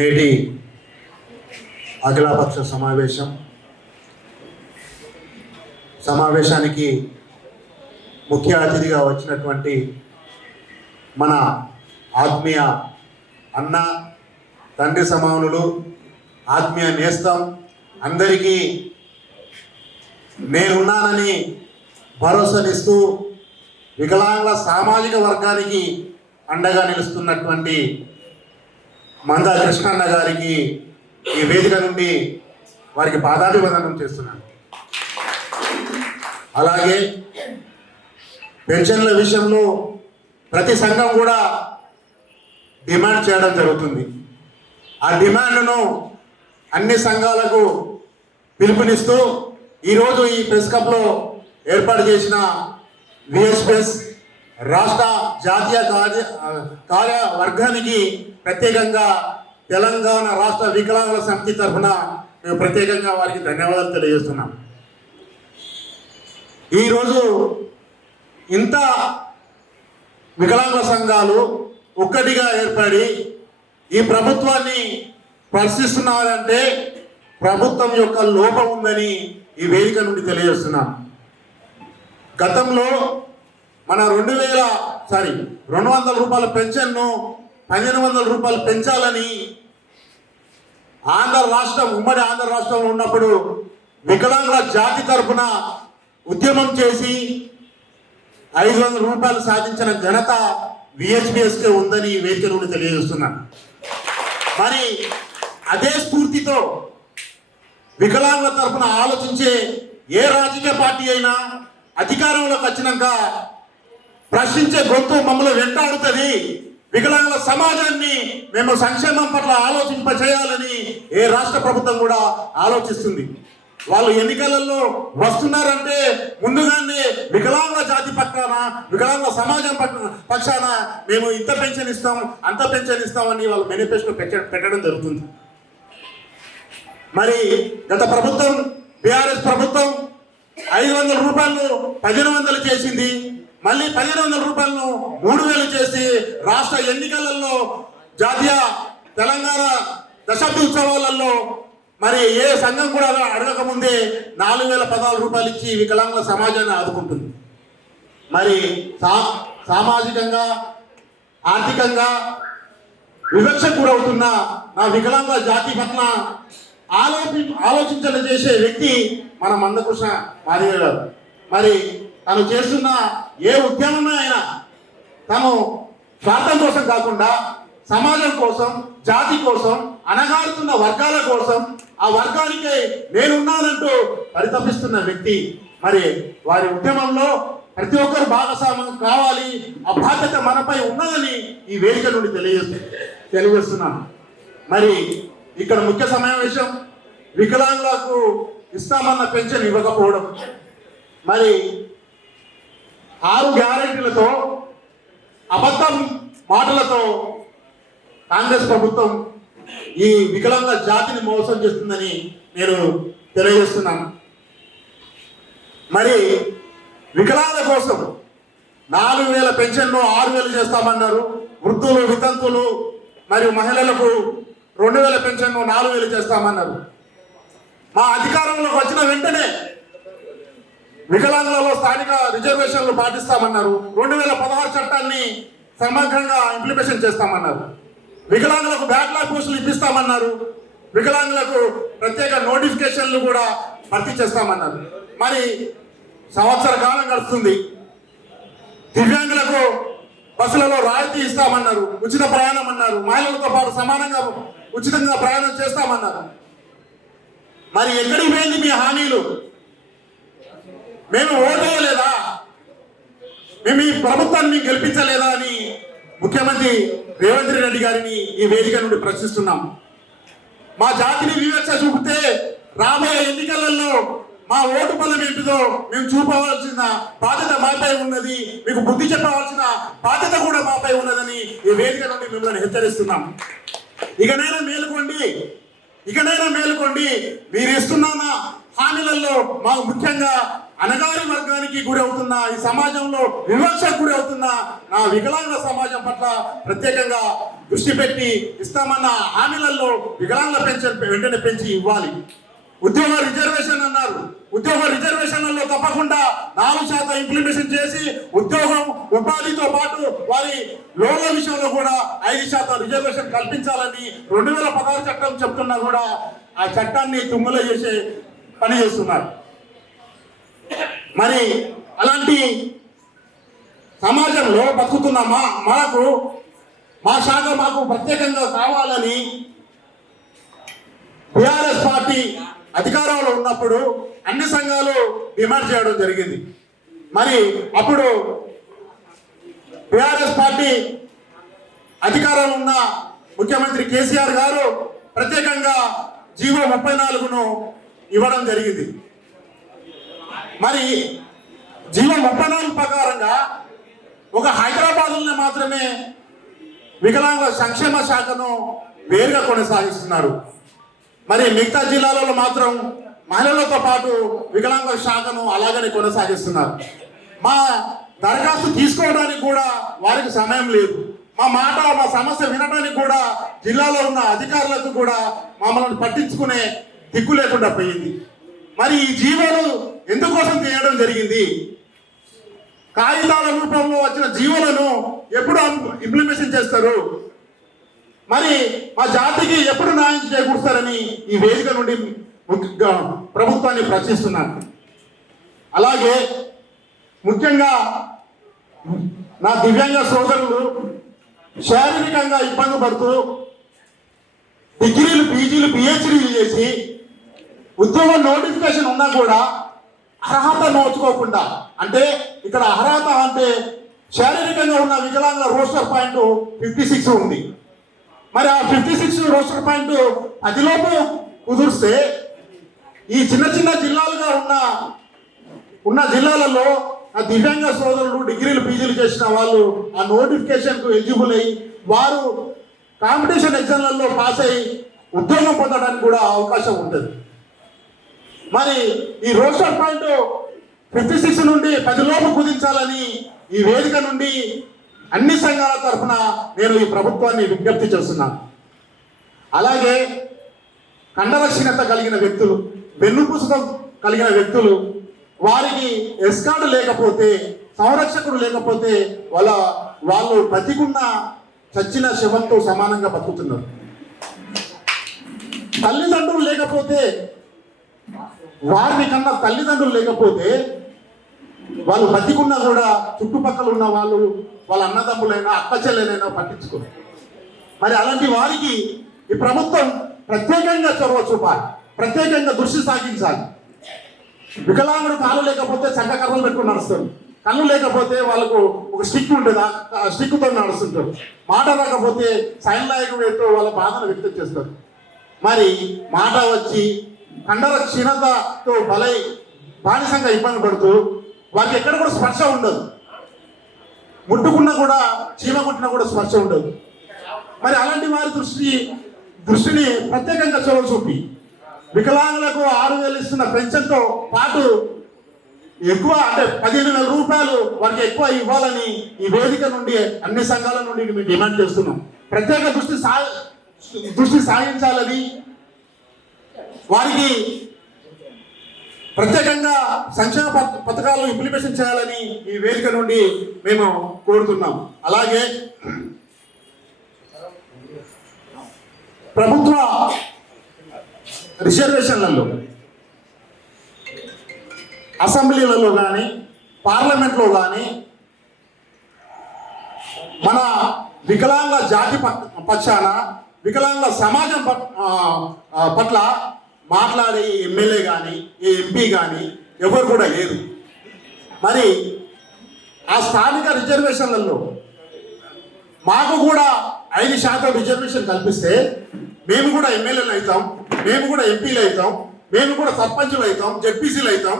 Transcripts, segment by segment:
నేటి అఖిలపక్ష సమావేశం. సమావేశానికి ముఖ్య అతిథిగా వచ్చినటువంటి మన ఆత్మీయ అన్న తండ్రి సమానులు ఆత్మీయ నేస్తం అందరికీ నేనున్నానని భరోసానిస్తూ వికలాంగుల సామాజిక వర్గానికి అండగా నిలుస్తున్నటువంటి మందా కృష్ణన్న గారికి ఈ వేదిక నుండి వారికి పాదాభివందనం చేస్తున్నాను. అలాగే పెన్షన్ల విషయంలో ప్రతి సంఘం కూడా డిమాండ్ చేయడం జరుగుతుంది. ఆ డిమాండ్ను అన్ని సంఘాలకు పిలుపునిస్తూ ఈరోజు ఈ ప్రెస్ క్లబ్లో ఏర్పాటు చేసిన విఎస్పిఎస్ రాష్ట్ర జాతీయ కార్య కార్యవర్గానికి ప్రత్యేకంగా తెలంగాణ రాష్ట్ర వికలాంగుల సమితి తరఫున మేము ప్రత్యేకంగా వారికి ధన్యవాదాలు తెలియజేస్తున్నాం. ఈరోజు ఇంత వికలాంగుల సంఘాలు ఒక్కటిగా ఏర్పడి ఈ ప్రభుత్వాన్ని ప్రశ్నిస్తున్నారంటే ప్రభుత్వం యొక్క లోపం ఉందని ఈ వేదిక నుండి తెలియజేస్తున్నాం. గతంలో మన రెండు వేల సారీ రెండు వందల రూపాయల పెన్షన్ను పన్నెండు వందల రూపాయలు పెంచాలని ఆంధ్ర రాష్ట్రం ఉమ్మడి ఆంధ్ర రాష్ట్రంలో ఉన్నప్పుడు వికలాంగుల జాతి తరఫున ఉద్యమం చేసి ఐదు వందల రూపాయలు సాధించిన ఘనత విహెచ్పిఎస్కే ఉందని ఈ వేదిక నుండి తెలియజేస్తున్నాను మరి అదే స్ఫూర్తితో వికలాంగుల తరఫున ఆలోచించే ఏ రాజకీయ పార్టీ అయినా అధికారంలోకి వచ్చినాక ప్రశ్నించే గొంతు మమ్మల్ని వెంటాడుతుంది. వికలాంగుల సమాజాన్ని మేము సంక్షేమం పట్ల ఆలోచింప చేయాలని ఏ రాష్ట్ర ప్రభుత్వం కూడా ఆలోచిస్తుంది. వాళ్ళు ఎన్నికలలో వస్తున్నారంటే ముందుగానే వికలాంగుల జాతి పక్కన వికలాంగుల సమాజం పట్ల పక్షాన మేము ఇంత పెన్షన్ ఇస్తాం అంత పెన్షన్ ఇస్తామని వాళ్ళు మేనిఫెస్టో పెట్టడం జరుగుతుంది. మరి గత ప్రభుత్వం బీఆర్ఎస్ ప్రభుత్వం ఐదు వందల రూపాయలు పదిహేను వందలు చేసింది. మళ్ళీ పదిహేను వందల రూపాయలను మూడు వేలు చేసి రాష్ట్ర ఎన్నికలలో జాతీయ తెలంగాణ దశాబ్ది ఉత్సవాలలో మరి ఏ సంఘం కూడా అడగక ముందే నాలుగు వేల పదహారు రూపాయలు ఇచ్చి వికలాంగుల సమాజాన్ని ఆదుకుంటుంది. మరి సా సామాజికంగా ఆర్థికంగా వివక్ష గురవుతున్న నా వికలాంగుల జాతి పట్ల ఆలోచి ఆలోచించలు చేసే వ్యక్తి మన మందకృష్ణ మాదిగ గారు మరి తను చేస్తున్న ఏ ఉద్యమమే అయినా తను స్వార్థం కోసం కాకుండా సమాజం కోసం జాతి కోసం అనగాడుతున్న వర్గాల కోసం ఆ వర్గానికి నేనున్నానంటూ పరితపిస్తున్న వ్యక్తి. మరి వారి ఉద్యమంలో ప్రతి ఒక్కరు భాగస్వామ్యం కావాలి ఆ బాధ్యత మనపై ఉన్నదని ఈ వేదిక నుండి తెలియజేస్తు తెలియజేస్తున్నాను. మరి ఇక్కడ ముఖ్య సమావేశం వికలాంగులకు ఇస్తామన్న పెన్షన్ ఇవ్వకపోవడం. మరి ఆరు గ్యారెంటీలతో అబద్ధం మాటలతో కాంగ్రెస్ ప్రభుత్వం ఈ వికలాంగ జాతిని మోసం చేస్తుందని నేను తెలియజేస్తున్నాను. మరి వికలాంగుల కోసం నాలుగు వేల పెన్షన్లు ఆరు వేలు చేస్తామన్నారు. వృద్ధులు వితంతులు మరియు మహిళలకు రెండు వేల పెన్షన్లు నాలుగు వేలు చేస్తామన్నారు. మా అధికారంలోకి వచ్చిన వెంటనే వికలాంగులలో స్థానిక రిజర్వేషన్లు పాటిస్తామన్నారు. రెండు వేల పదహారు చట్టాన్ని సమగ్రంగా ఇంప్లిమెంటేషన్ చేస్తామన్నారు. వికలాంగులకు బ్యాక్లాగ్ పోస్టులు ఇప్పిస్తామన్నారు. వికలాంగులకు ప్రత్యేక నోటిఫికేషన్లు కూడా భర్తీ చేస్తామన్నారు. మరి సంవత్సర కాలం గడుస్తుంది. దివ్యాంగులకు బస్సులలో రాయితీ ఇస్తామన్నారు. ఉచిత ప్రయాణం అన్నారు. మహిళలతో పాటు సమానంగా ఉచితంగా ప్రయాణం చేస్తామన్నారు. మరి ఎక్కడికి పోయింది మీ మేము ఓటేయలేదా మేము ఈ ప్రభుత్వాన్ని మీకు గెలిపించలేదా అని ముఖ్యమంత్రి రేవంత్ రెడ్డి గారిని ఈ వేదిక నుండి ప్రశ్నిస్తున్నాం. మా జాతిని వివక్ష చూపితే రాబోయే ఎన్నికలలో మా ఓటు బలం ఏంటిదో మేము చూపవలసిన బాధ్యత మాపై ఉన్నది మీకు బుద్ధి చెప్పవలసిన బాధ్యత కూడా మాపై ఉన్నదని ఈ వేదిక నుండి మిమ్మల్ని హెచ్చరిస్తున్నాం. ఇకనైనా మేలుకోండి. ఇకనైనా మేలుకోండి. మీరు ఇస్తున్న హామీలలో మాకు ముఖ్యంగా అనగారి వర్గానికి గురి అవుతున్న ఈ సమాజంలో వివక్షకు గురి అవుతున్న నా వికలాంగ సమాజం పట్ల ప్రత్యేకంగా దృష్టి పెట్టి ఇస్తామన్న హామీలలో వికలాంగ పెన్షన్ వెంటనే పెంచి ఇవ్వాలి. ఉద్యోగ రిజర్వేషన్ అన్నారు. ఉద్యోగ రిజర్వేషన్లలో తప్పకుండా నాలుగు శాతం ఇంప్లిమెంటేషన్ చేసి ఉద్యోగం ఉపాధితో పాటు వారి లోన్ల విషయంలో కూడా ఐదు శాతం రిజర్వేషన్ కల్పించాలని రెండు వేల పదహారు చట్టం చెప్తున్నా కూడా ఆ చట్టాన్ని తుమ్ములో చేసే పని చేస్తున్నారు. మరి అలాంటి సమాజంలో బతుకుతున్న మా మాకు మా శాఖ మాకు ప్రత్యేకంగా కావాలని టిఆర్ఎస్ పార్టీ అధికారంలో ఉన్నప్పుడు అన్ని సంఘాలు డిమాండ్ చేయడం జరిగింది. మరి అప్పుడు టిఆర్ఎస్ పార్టీ అధికారంలో ఉన్న ముఖ్యమంత్రి కేసీఆర్ గారు ప్రత్యేకంగా జీవో ముప్పై నాలుగును ఇవ్వడం జరిగింది. మరి జీవో ముప్పై నాలుగు ప్రకారంగా ఒక హైదరాబాద్లోనే మాత్రమే వికలాంగ సంక్షేమ శాఖను వేరుగా కొనసాగిస్తున్నారు. మరి మిగతా జిల్లాలలో మాత్రం మహిళలతో పాటు వికలాంగ శాఖను అలాగనే కొనసాగిస్తున్నారు. మా దరఖాస్తు తీసుకోవడానికి కూడా వారికి సమయం లేదు. మా మాట మా సమస్య వినడానికి కూడా జిల్లాలో ఉన్న అధికారులకు కూడా మమ్మల్ని పట్టించుకునే దిక్కు లేకుండా పోయింది. మరి ఈ జీవోలు ఎందుకోసం చేయడం జరిగింది? కాగితాల రూపంలో వచ్చిన జీవోలను ఎప్పుడు ఇంప్లిమెంటేషన్ చేస్తారు? మరి మా జాతికి ఎప్పుడు న్యాయం చేకూరుస్తారని ఈ వేదిక నుండి ముఖ్యంగా ప్రభుత్వాన్ని ప్రశ్నిస్తున్నాను అలాగే ముఖ్యంగా నా దివ్యాంగ సోదరులు శారీరకంగా ఇబ్బంది పడుతూ డిగ్రీలు పీజీలు పిహెచ్డీలు చేసి ఉద్యోగ నోటిఫికేషన్ ఉన్నా కూడా అర్హత నోచుకోకుండా అంటే ఇక్కడ అర్హత అంటే శారీరకంగా ఉన్న వికలాంగుల రోస్టర్ పాయింట్ ఫిఫ్టీ సిక్స్ ఉంది. మరి ఆ ఫిఫ్టీ సిక్స్ రోస్టర్ పాయింట్ అదిలోపు కుదిరిస్తే ఈ చిన్న చిన్న జిల్లాలుగా ఉన్న ఉన్న జిల్లాలలో ఆ దివ్యాంగ సోదరులు డిగ్రీలు పీజీలు చేసిన వాళ్ళు ఆ నోటిఫికేషన్కు ఎలిజిబుల్ అయ్యి వారు కాంపిటీషన్ ఎగ్జామ్లలో పాస్ అయ్యి ఉద్యోగం పొందడానికి కూడా అవకాశం ఉంటుంది. మరి ఈ రోస్టర్ పాయింట్ ఫిఫ్టీ సిక్స్ నుండి పది లోపు కుదించాలని ఈ వేదిక నుండి అన్ని సంఘాల తరఫున నేను ఈ ప్రభుత్వాన్ని విజ్ఞప్తి చేస్తున్నాను. అలాగే కండరక్షీణత కలిగిన వ్యక్తులు వెన్నుపూసకం కలిగిన వ్యక్తులు వారికి ఎస్కార్డు లేకపోతే సంరక్షకుడు లేకపోతే వాళ్ళ వాళ్ళు బతికున్న చచ్చిన శవంతో సమానంగా బతుకుతున్నారు. తల్లిదండ్రులు లేకపోతే వారిని కన్నా తల్లిదండ్రులు లేకపోతే వాళ్ళు బతికున్నా కూడా చుట్టుపక్కల ఉన్న వాళ్ళు వాళ్ళ అన్నదమ్ములైనా అక్క చెల్లెలైనా పట్టించుకోరు. మరి అలాంటి వారికి ఈ ప్రభుత్వం ప్రత్యేకంగా చొరవ చూపాలి ప్రత్యేకంగా దృష్టి సాగించాలి. వికలాంగుడు కాళ్ళు లేకపోతే చక్క కర్రలు పెట్టుకుని నడుస్తారు కళ్ళు లేకపోతే వాళ్ళకు ఒక స్టిక్ ఉంటుంది ఆ స్టిక్తో నడుస్తుంటారు మాట రాకపోతే సైన్ లాంగ్వేజ్తో వాళ్ళ బాధను వ్యక్తం చేస్తారు మరి మాట వచ్చి కండర క్షీణతతో బలై బానిసంగా ఇబ్బంది పడుతూ వారికి ఎక్కడ కూడా స్పర్శ ఉండదు. ముట్టుకున్నా కూడా చీమ కుట్టినా కూడా స్పర్శ ఉండదు. మరి అలాంటి వారి దృష్టి దృష్టిని ప్రత్యేకంగా చొరవ చూపి వికలాంగులకు ఆరు వేలు ఇస్తున్న పెన్షన్తో పాటు ఎక్కువ అంటే పదిహేను వేల రూపాయలు వారికి ఎక్కువ ఇవ్వాలని ఈ వేదిక నుండి అన్ని సంఘాల నుండి మేము డిమాండ్ చేస్తున్నాం. ప్రత్యేక దృష్టి సా దృష్టి సాగించాలని వారికి ప్రత్యేకంగా సంక్షేమ పథకాలు ఇంప్లిమెంటేషన్ చేయాలని ఈ వేదిక నుండి మేము కోరుతున్నాం. అలాగే ప్రభుత్వ రిజర్వేషన్లలో అసెంబ్లీలలో కానీ పార్లమెంట్లో కానీ మన వికలాంగ జాతి పక్షాన వికలాంగ సమాజం పట్- పట్ల మాట్లాడే ఎమ్మెల్యే కానీ ఏ ఎంపీ కానీ ఎవరు కూడా లేరు. మరి ఆ స్థానిక రిజర్వేషన్లలో మాకు కూడా ఐదు శాతం రిజర్వేషన్ కల్పిస్తే మేము కూడా ఎమ్మెల్యేలు అవుతాం మేము కూడా ఎంపీలు అవుతాం మేము కూడా సర్పంచులు అవుతాం జడ్పీసీలు అవుతాం.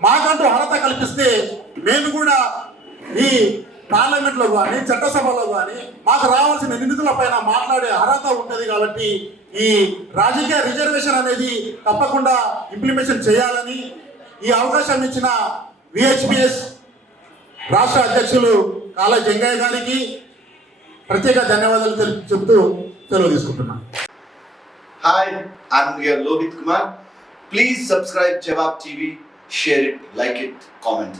మాకంటూ అర్హత కల్పిస్తే మేము కూడా ఈ పార్లమెంట్లో కానీ చట్టసభలో కానీ మాకు రావాల్సిన నిధుల పైన మాట్లాడే అర్హత ఉంటుంది కాబట్టి ఈ రాజకీయ రిజర్వేషన్ అనేది తప్పకుండా ఇంప్లిమెంటేషన్ చేయాలని ఈ అవకాశం ఇచ్చిన విహెచ్పిఎస్ రాష్ట్ర అధ్యక్షులు కాళ జంగయ్య గారికి ప్రత్యేక ధన్యవాదాలు తెలు- చెబుతూ సెలవు తీసుకుంటున్నాను Hi, I'm here Lohit Kumar. Please subscribe Jawab TV, share it like.